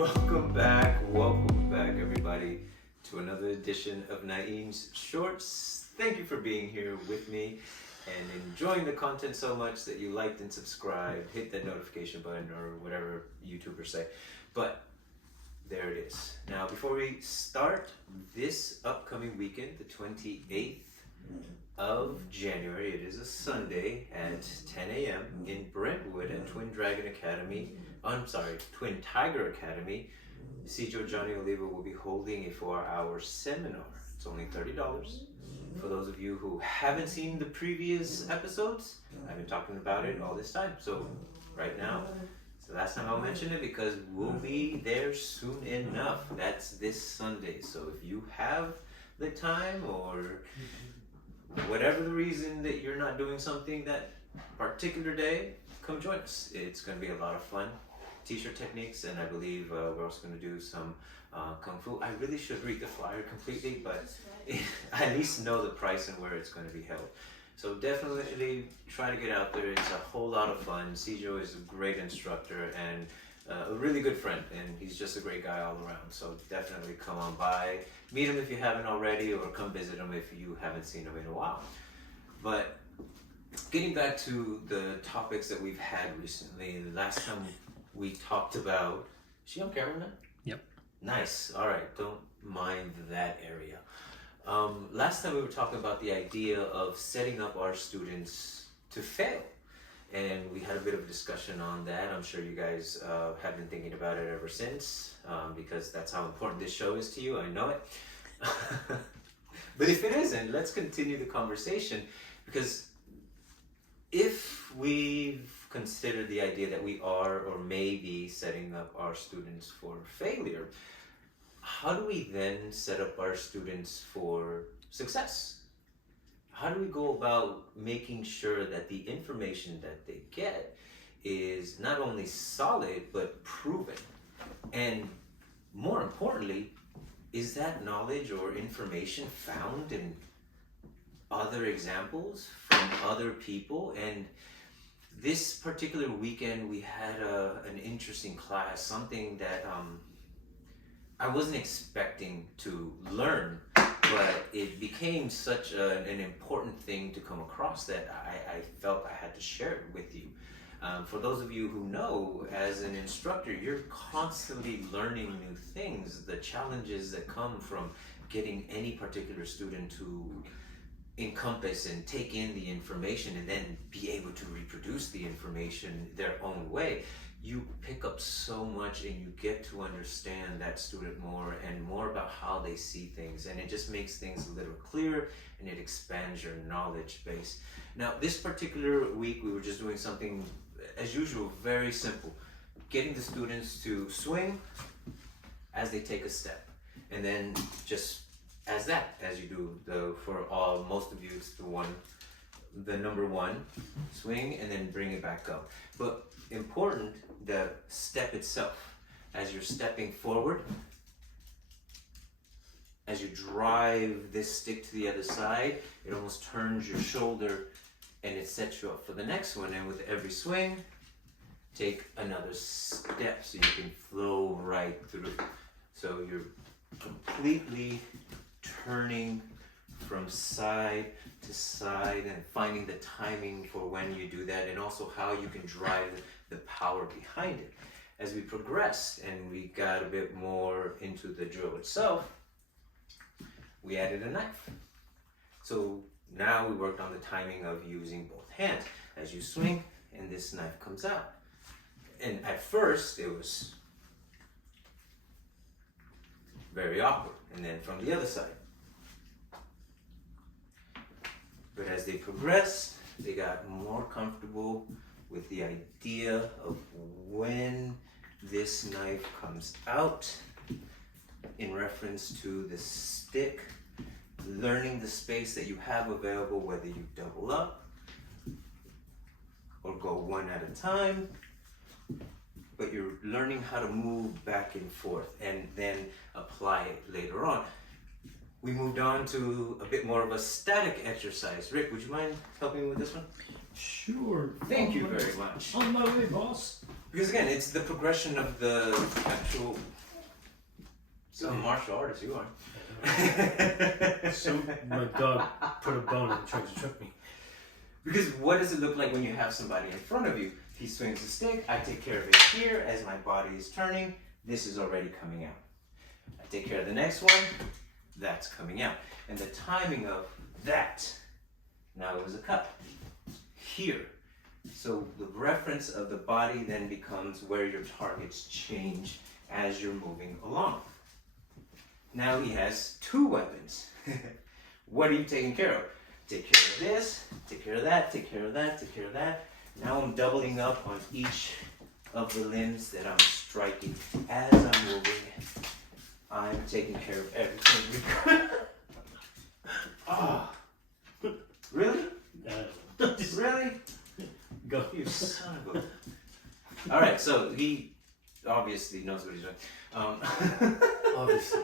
Welcome back, everybody, to another edition of Nain's Shorts. Thank you for being here with me and enjoying the content so much that you liked and subscribed, hit that notification button or whatever YouTubers say. But there it is. Now, before we start, this upcoming weekend, the 28th of January, it is a Sunday at 10 a.m. in Brentwood at Twin Tiger Academy. Cjo Johnny Oliva will be holding a 4-hour seminar. It's only $30. For those of you who haven't seen the previous episodes, I've been talking about it all this time. So right now, it's the last time I'll mention it because we'll be there soon enough. That's this Sunday. So if you have the time or whatever the reason that you're not doing something that particular day, come join us. It's going to be a lot of fun. T-shirt techniques, and I believe we're also going to do some Kung Fu. I really should read the flyer completely, but I at least know the price and where it's going to be held. So definitely try to get out there. It's a whole lot of fun. Cjo is a great instructor and a really good friend, and he's just a great guy all around. So definitely come on by, meet him if you haven't already, or come visit him if you haven't seen him in a while. But getting back to the topics that we've had recently, the last time we talked about, is she on camera now? Yep. Nice. All right. Don't mind that area. Last time we were talking about the idea of setting up our students to fail. And we had a bit of a discussion on that. I'm sure you guys have been thinking about it ever since, because that's how important this show is to you. I know it. But if it isn't, let's continue the conversation, because if we've considered the idea that we are or may be setting up our students for failure, how do we then set up our students for success? How do we go about making sure that the information that they get is not only solid but proven? And more importantly, is that knowledge or information found in other examples from other people? And this particular weekend we had an interesting class, something that I wasn't expecting to learn, but it became such an important thing to come across that I felt I had to share it with you. For those of you who know, as an instructor, you're constantly learning new things, the challenges that come from getting any particular student to encompass and take in the information and then be able to reproduce the information their own way. You pick up so much and you get to understand that student more and more about how they see things, and it just makes things a little clearer and it expands your knowledge base. Now, this particular week we were just doing something as usual, very simple, getting the students to swing as they take a step, and then just as you do most of you, it's the number one swing, and then bring it back up. But important, the step itself, as you're stepping forward, as you drive this stick to the other side, it almost turns your shoulder and it sets you up for the next one. And with every swing, take another step so you can flow right through. So you're completely turning from side to side and finding the timing for when you do that, and also how you can drive the power behind it. As we progressed and we got a bit more into the drill itself, we added a knife. So now we worked on the timing of using both hands as you swing and this knife comes out. And at first it was very awkward, and then from the other side. But as they progressed, they got more comfortable with the idea of when this knife comes out in reference to the stick, learning the space that you have available, whether you double up or go one at a time, but you're learning how to move back and forth and then apply it later on. We moved on to a bit more of a static exercise. Rick, would you mind helping me with this one? Sure. Thank you very much. On my way, boss. Because again, it's the progression of the actual. Some martial artist you are. So my dog put a bone and tried to choke me. Because what does it look like when you have somebody in front of you? He swings the stick, I take care of it here as my body is turning. This is already coming out. I take care of the next one, that's coming out. And the timing of that, now it was a cut. Here. So the reference of the body then becomes where your targets change as you're moving along. Now he has two weapons. What are you taking care of? Take care of this, take care of that, take care of that, take care of that. Now I'm doubling up on each of the limbs that I'm striking as I'm moving. I'm taking care of everything. Oh, really? Really? Go. You son of a... All right, so he obviously knows what he's doing. Obviously.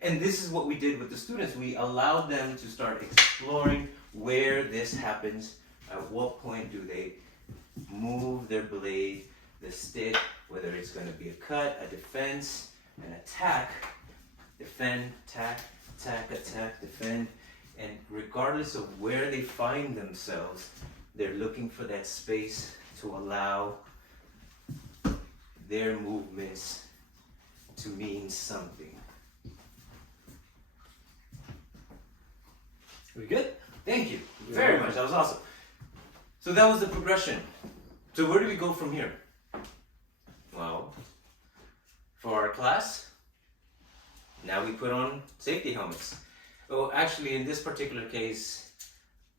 And this is what we did with the students. We allowed them to start exploring where this happens. At what point do they move their blade, the stick, whether it's going to be a cut, a defense, an attack, defend, attack, attack, attack, defend. And regardless of where they find themselves, they're looking for that space to allow their movements to mean something. We good? Thank you very much. That was awesome. So that was the progression. So where do we go from here? Well, for our class, now we put on safety helmets. Oh, actually, in this particular case,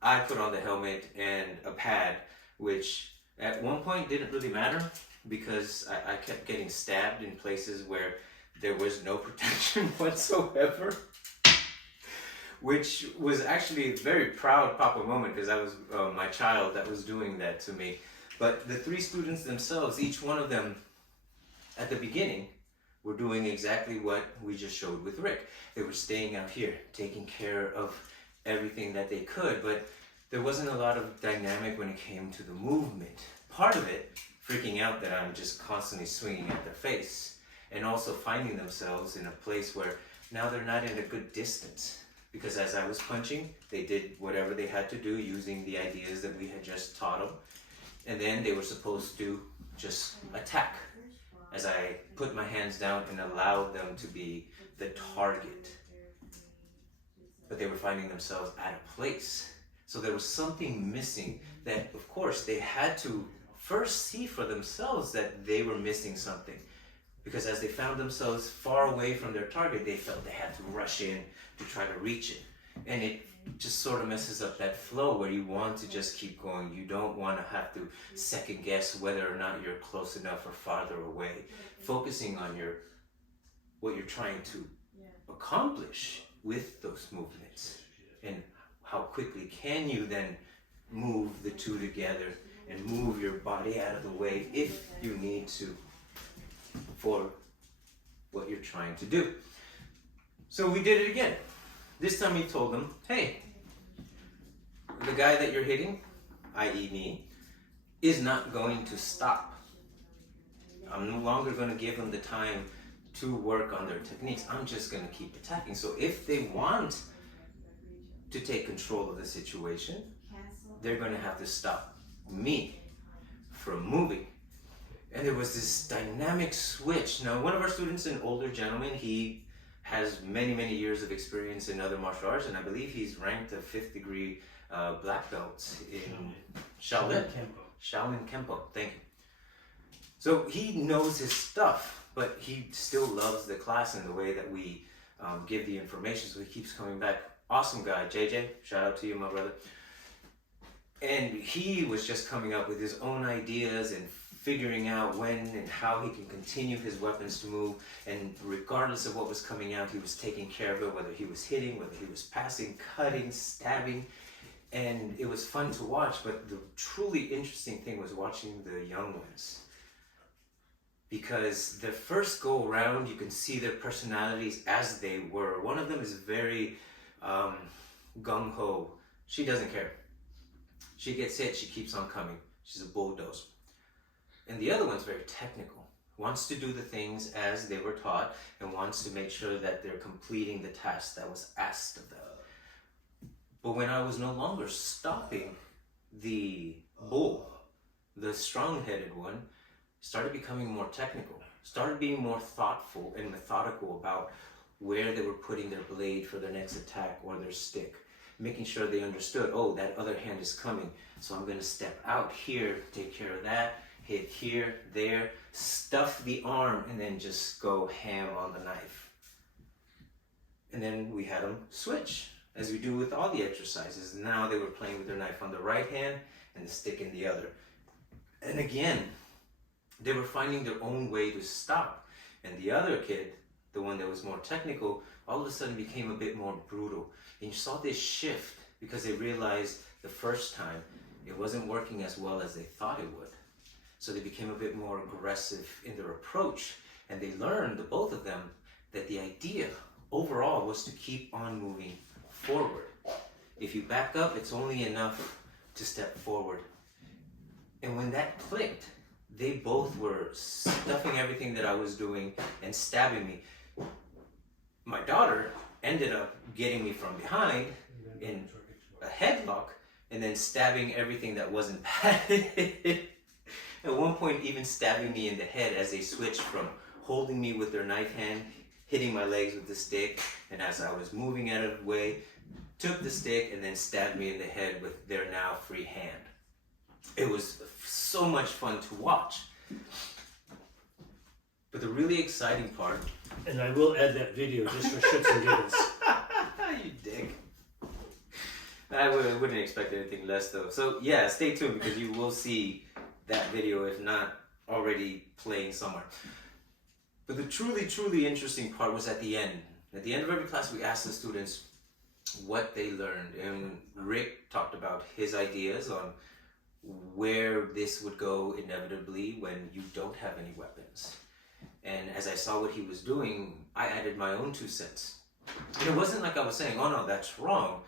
I put on the helmet and a pad, which at one point didn't really matter because I kept getting stabbed in places where there was no protection whatsoever. Which was actually a very proud Papa moment because that was my child that was doing that to me. But the three students themselves, each one of them at the beginning were doing exactly what we just showed with Rick. They were staying out here, taking care of everything that they could, but there wasn't a lot of dynamic when it came to the movement. Part of it, freaking out that I'm just constantly swinging at their face, and also finding themselves in a place where now they're not in a good distance. Because as I was punching, they did whatever they had to do using the ideas that we had just taught them. And then they were supposed to just attack as I put my hands down and allowed them to be the target. But they were finding themselves at a place. So there was something missing that, of course, they had to first see for themselves that they were missing something. Because as they found themselves far away from their target, they felt they had to rush in to try to reach it. And it just sort of messes up that flow where you want to just keep going. You don't want to have to second guess whether or not you're close enough or farther away. Focusing on what you're trying to accomplish with those movements. And how quickly can you then move the two together and move your body out of the way if you need to for what you're trying to do. So we did it again. This time we told them, hey, the guy that you're hitting, i.e. me, is not going to stop. I'm no longer going to give them the time to work on their techniques. I'm just going to keep attacking. So if they want to take control of the situation, they're going to have to stop me from moving. And there was this dynamic switch. Now, one of our students, an older gentleman, he has many, many years of experience in other martial arts, and I believe he's ranked a 5th degree black belt in Shaolin Kempo. Thank you. So he knows his stuff, but he still loves the class and the way that we give the information, so he keeps coming back. Awesome guy, JJ, shout out to you, my brother. And he was just coming up with his own ideas and figuring out when and how he can continue his weapons to move, and regardless of what was coming out, he was taking care of it, whether he was hitting, whether he was passing, cutting, stabbing, and it was fun to watch. But the truly interesting thing was watching the young ones, because the first go around you can see their personalities as they were. One of them is very gung-ho. She doesn't care. She gets hit, she keeps on coming. She's a bulldozer. And the other one's very technical, wants to do the things as they were taught and wants to make sure that they're completing the task that was asked of them. But when I was no longer stopping the bull, the strong-headed one started becoming more technical, started being more thoughtful and methodical about where they were putting their blade for their next attack or their stick, making sure they understood, oh, that other hand is coming, so I'm going to step out here, take care of that, hit here, there, stuff the arm, and then just go ham on the knife. And then we had them switch, as we do with all the exercises. Now they were playing with their knife on the right hand and the stick in the other. And again, they were finding their own way to stop. And the other kid, the one that was more technical, all of a sudden became a bit more brutal. And you saw this shift because they realized the first time it wasn't working as well as they thought it would. So they became a bit more aggressive in their approach. And they learned, the both of them, that the idea overall was to keep on moving forward. If you back up, it's only enough to step forward. And when that clicked, they both were stuffing everything that I was doing and stabbing me. My daughter ended up getting me from behind in a headlock and then stabbing everything that wasn't padded. At one point, even stabbing me in the head as they switched from holding me with their knife hand, hitting my legs with the stick, and as I was moving out of the way, took the stick and then stabbed me in the head with their now free hand. It was so much fun to watch. But the really exciting part... And I will add that video just for shits and giggles. You dick. I wouldn't expect anything less though. So yeah, stay tuned because you will see that video, if not already playing somewhere. But the truly, truly interesting part was at the end. At the end of every class, we asked the students what they learned. And Rick talked about his ideas on where this would go inevitably when you don't have any weapons. And as I saw what he was doing, I added my own 2 cents. And it wasn't like I was saying, oh no, that's wrong.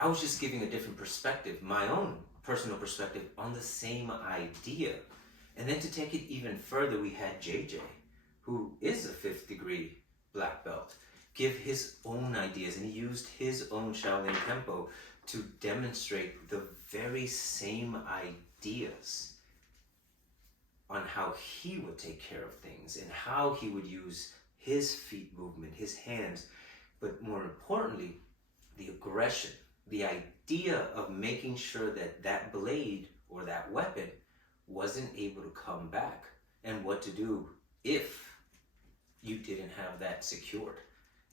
I was just giving a different perspective, my own personal perspective on the same idea. And then to take it even further, we had JJ, who is a 5th degree black belt, give his own ideas, and he used his own Shaolin Tempo to demonstrate the very same ideas on how he would take care of things and how he would use his feet movement, his hands, but more importantly, the aggression, the idea of making sure that that blade or that weapon wasn't able to come back, and what to do if you didn't have that secured,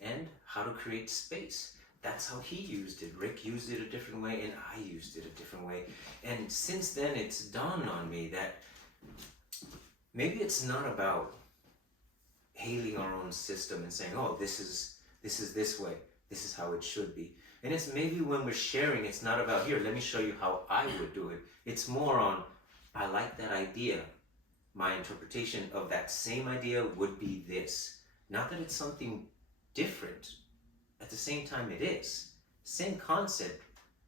and how to create space. That's how he used it. Rick used it a different way, and I used it a different way. And since then, it's dawned on me that maybe it's not about hailing our own system and saying, oh, this is this way, this is how it should be. And it's maybe when we're sharing, it's not about, here, let me show you how I would do it. It's more on, I like that idea. My interpretation of that same idea would be this. Not that it's something different. At the same time, it is. Same concept,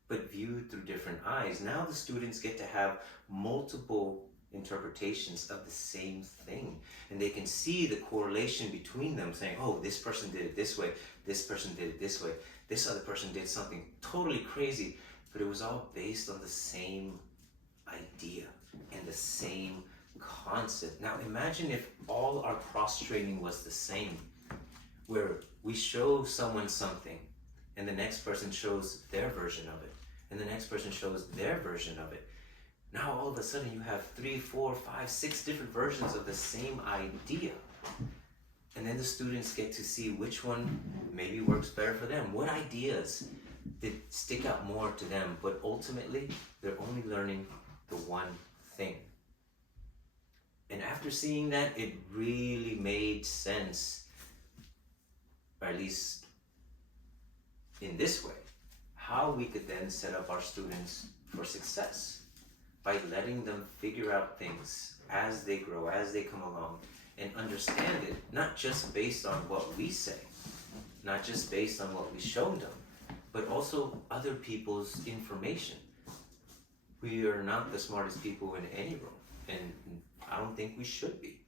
but viewed through different eyes. Now the students get to have multiple interpretations of the same thing. And they can see the correlation between them, saying, oh, this person did it this way, this person did it this way, this other person did something totally crazy, but it was all based on the same idea and the same concept. Now imagine if all our cross-training was the same, where we show someone something and the next person shows their version of it and the next person shows their version of it. Now all of a sudden you have 3, 4, 5, 6 different versions of the same idea. And then the students get to see which one maybe works better for them. What ideas did stick out more to them, but ultimately they're only learning the one thing. And after seeing that, it really made sense, or at least in this way, how we could then set up our students for success by letting them figure out things as they grow, as they come along, and understand it, not just based on what we say, not just based on what we showed them, but also other people's information. We are not the smartest people in any room, and I don't think we should be.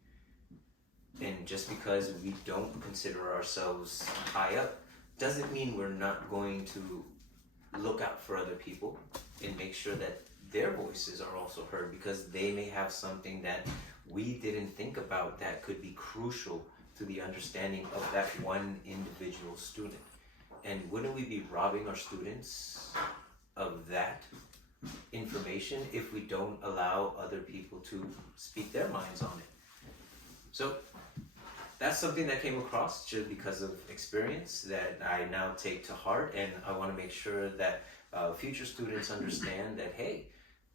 And just because we don't consider ourselves high up doesn't mean we're not going to look out for other people and make sure that their voices are also heard, because they may have something that we didn't think about that could be crucial to the understanding of that one individual student. And wouldn't we be robbing our students of that information if we don't allow other people to speak their minds on it? So that's something that came across just because of experience that I now take to heart, and I want to make sure that future students understand that, hey,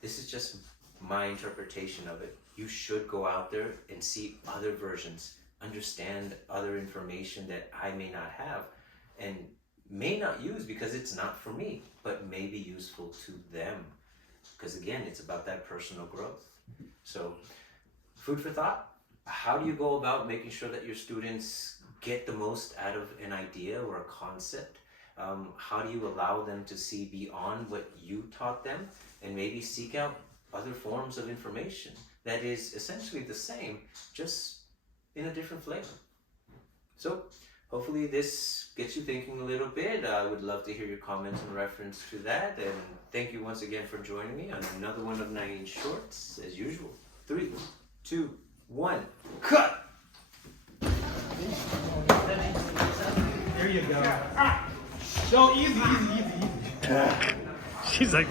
this is just my interpretation of it. You should go out there and see other versions, understand other information that I may not have and may not use because it's not for me, but may be useful to them. Because again, it's about that personal growth. So, food for thought. How do you go about making sure that your students get the most out of an idea or a concept? How do you allow them to see beyond what you taught them and maybe seek out other forms of information that is essentially the same, just in a different flavor? So hopefully this gets you thinking a little bit. I would love to hear your comments in reference to that. And thank you once again for joining me on another one of Nain Shorts. As usual, 3, 2, 1, cut! There you go. So easy. She's like,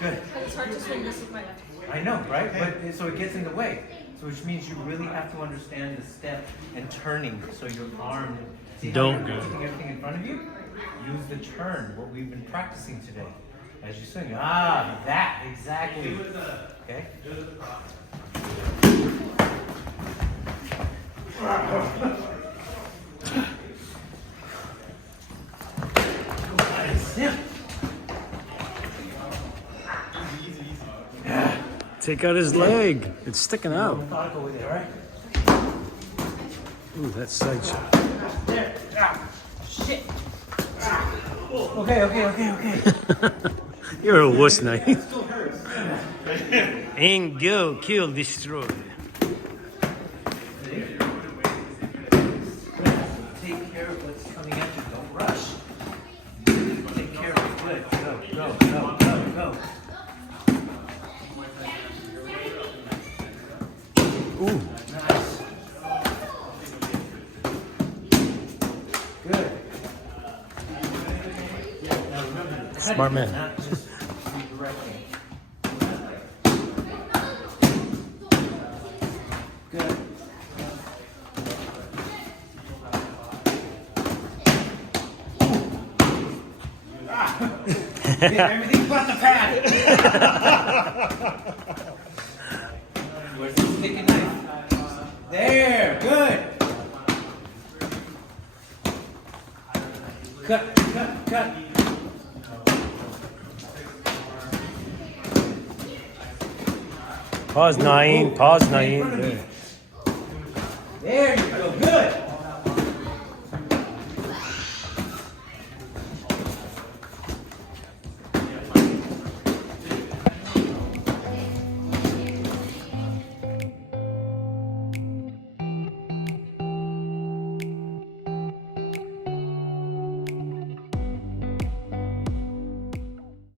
Good. It's hard to swing this with my left. I know, right? But so it gets in the way. So which means you really have to understand the step and turning. So your arm. See how Don't you're go. putting everything in front of you? Use the turn. What we've been practicing today. As you swing. Ah, that exactly. Okay. Yeah. take out his leg. It's sticking out. Methodical with it, all right? Ooh, that side shot. There. Ah. Shit. Ah. Okay. You're a wuss, Nain. It still hurts. And go, kill, destroy. Take care of what's coming at you. Don't rush. Take care of it. Good. Go. Ooh, Nice. Good. Now remember, Smart man. not just redirecting. Good. Get everything but the pad. Where's the sticky knife? There, good. Cut. Pause, Nain. Pause, In front of Nain. you. There you go, good.